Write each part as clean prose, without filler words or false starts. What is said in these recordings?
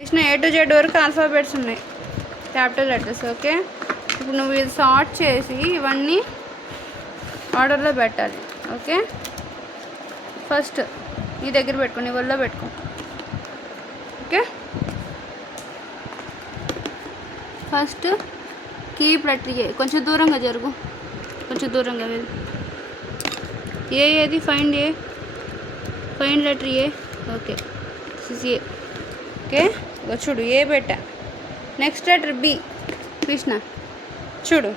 Krishna A to Z వరకు ఆల్ఫాబెట్స్ ఉన్నాయి, capital letters. Okay, ఇప్పుడు నువ్వు ఇది సార్ట్ చేసి ఇవన్నీ ఆర్డర్లో పెట్టాలి. ఓకే, ఫస్ట్ నీ దగ్గర పెట్టుకో, నీ వల్ల పెట్టుకో. Okay, first keep letter A. కొంచెం దూరంగా జరుగు, కొంచెం దూరంగా వెళ్ళు. ఏది find a, find letter A. Okay, ఏ. ఓకే, చూడు ఏ పెట్టా. Next letter B. కృష్ణ చూడు,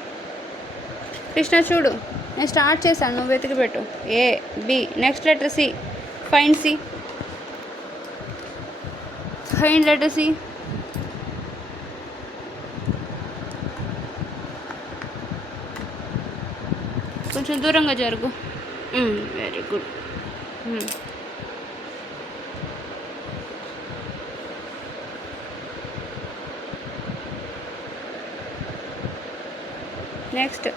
కృష్ణ చూడు, నేను స్టార్ట్ చేశాను, నువ్వు వెతికి పెట్టు. A B. Next letter C. Find C. Find letter C. కొంచెం దూరంగా జరుగు. Very good. Next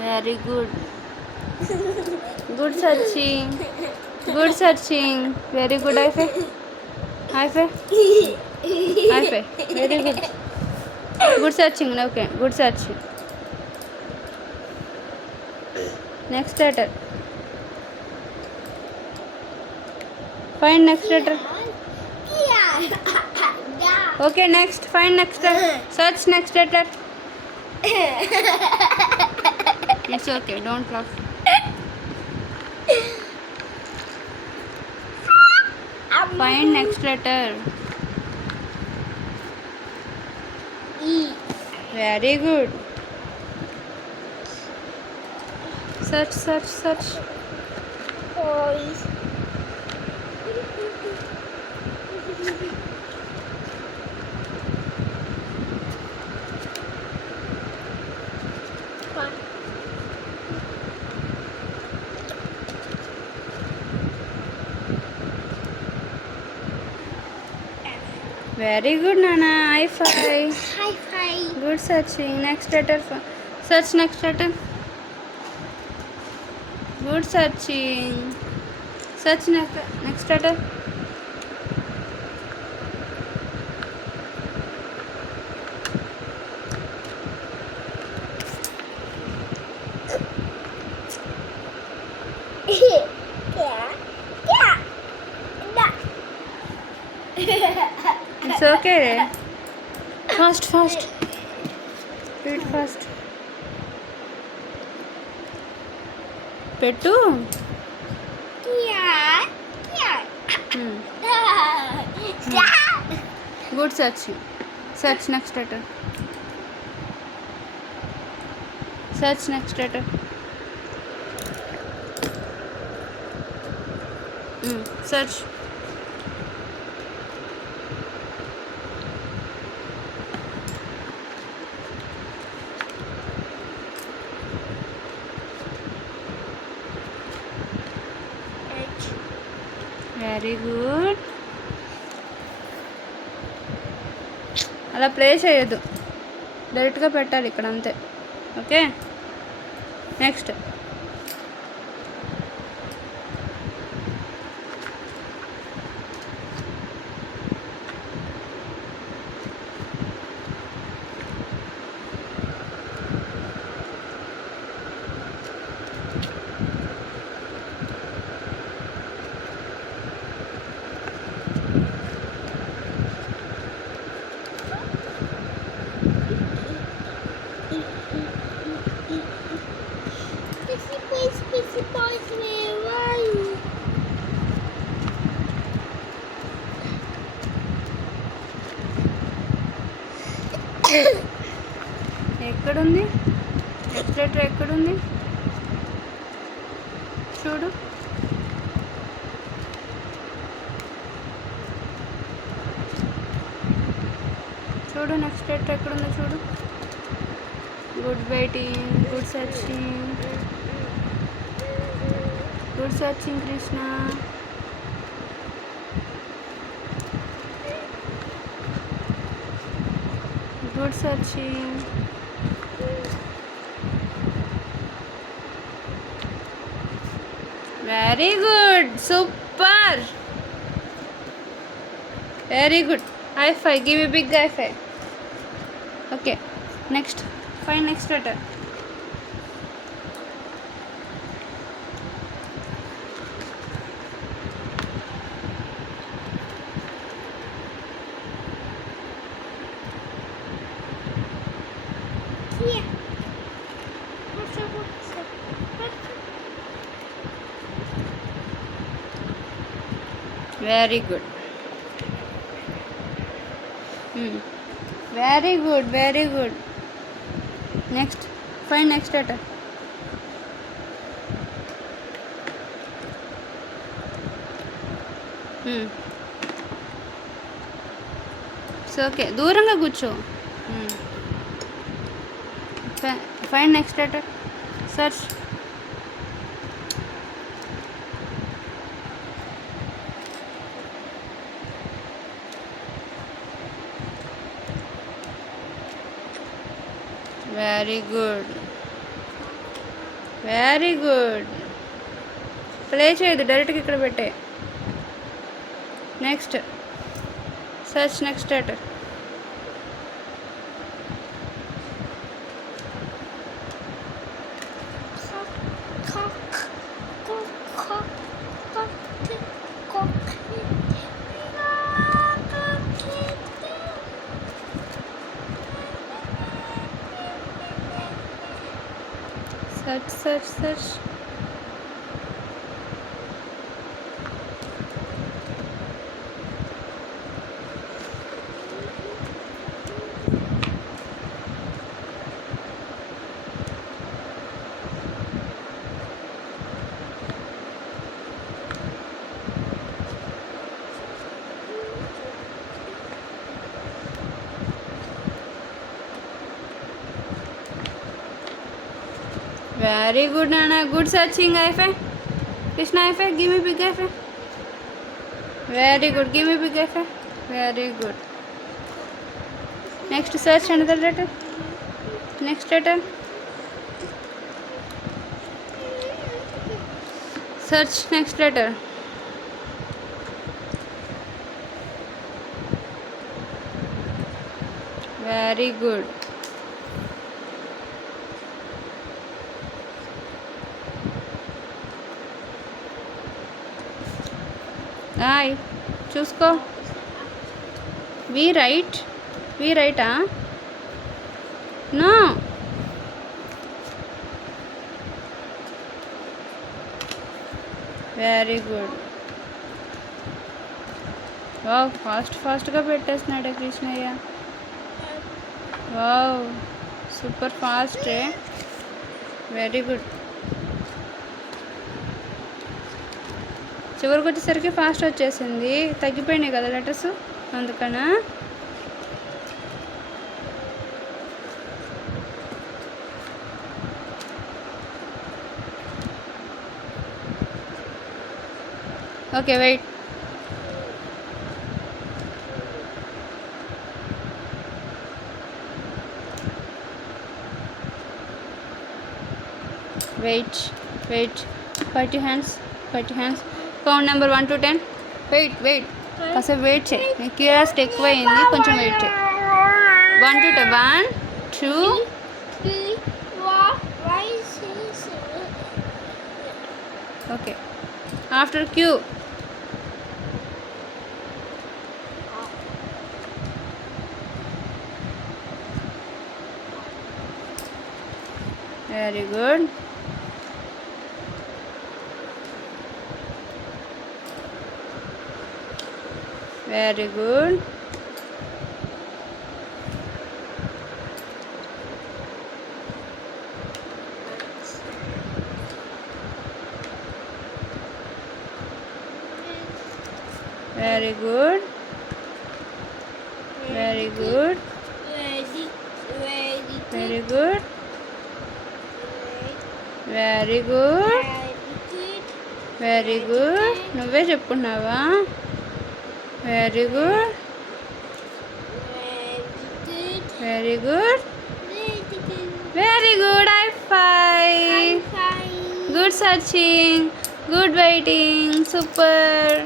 very good. Good searching, good searching. Very good. High five, high five, high five. Very good. Good searching. Okay, good searching. Next letter. Find next letter. Okay, next find next. Search next letter. It's okay, don't laugh. Find next letter. E. Very good. Search, search, search. Boys. Very good, Nana. High five. High five. Good searching. Next letter. Search next letter. Good searching. Search next letter. It's okay, Ray. Fast, fast. Do it fast. Pettu. Good searching. Search next letter. Search next letter. Search. Very good. అలా ప్లే చేయొద్దు, డైరెక్ట్గా పెట్టాలి ఇక్కడ అంతే. Okay, next. ఎక్కడుంది next letter? ఎక్కడుంది చూడు. చూడు నెక్స్ట్ లెటర్ ఎక్కడుందో చూడు. Good waiting, good searching. Good searching, Krishna. Good searching. Very good. Super. Very good. High five. Give me a big high five. Okay. Next. Find next letter. Very good. Very good. Very good. Next. Find next letter. So okay. దూరంగా కూర్చో. Find next letter. Search. Very good. Very good. Play చేయదు, డైరెక్ట్గా ఇక్కడ పెట్టే. Next. Search next letter. Search. Very good, Nana. Good searching, high five. Krishna, high five. Give me big high five. Very good. Give me big high five. Very good. Next, search another letter. Next letter. Search next letter. Very good. Hi, చూసుకో. We write, no. Very good. Wow, ఫాస్ట్గా పెట్టేస్తున్నాడు Krishnayya. Wow, super fast. Very good. చివరికి వచ్చేసరికి fast వచ్చేసింది. తగ్గిపోయినాయి కదా letters, అందుకనా. Okay, wait. Wait. Put your hands. Count number 1 to 10. Wait కాసేపు వెయిట్ చేయి. నీకు క్యూరియాసిటీ ఎక్కువైంది, కొంచెం వెయిట్ చేయి. 1 to 10. 1 2 3 4 5 6 7. Okay. After Q. Very good. Very good. Very good. Very good. Very good. Very good. Very good. నువ్వే చెప్పుకున్నావా? Very good, very good, very good. High five. Good searching, good waiting, super.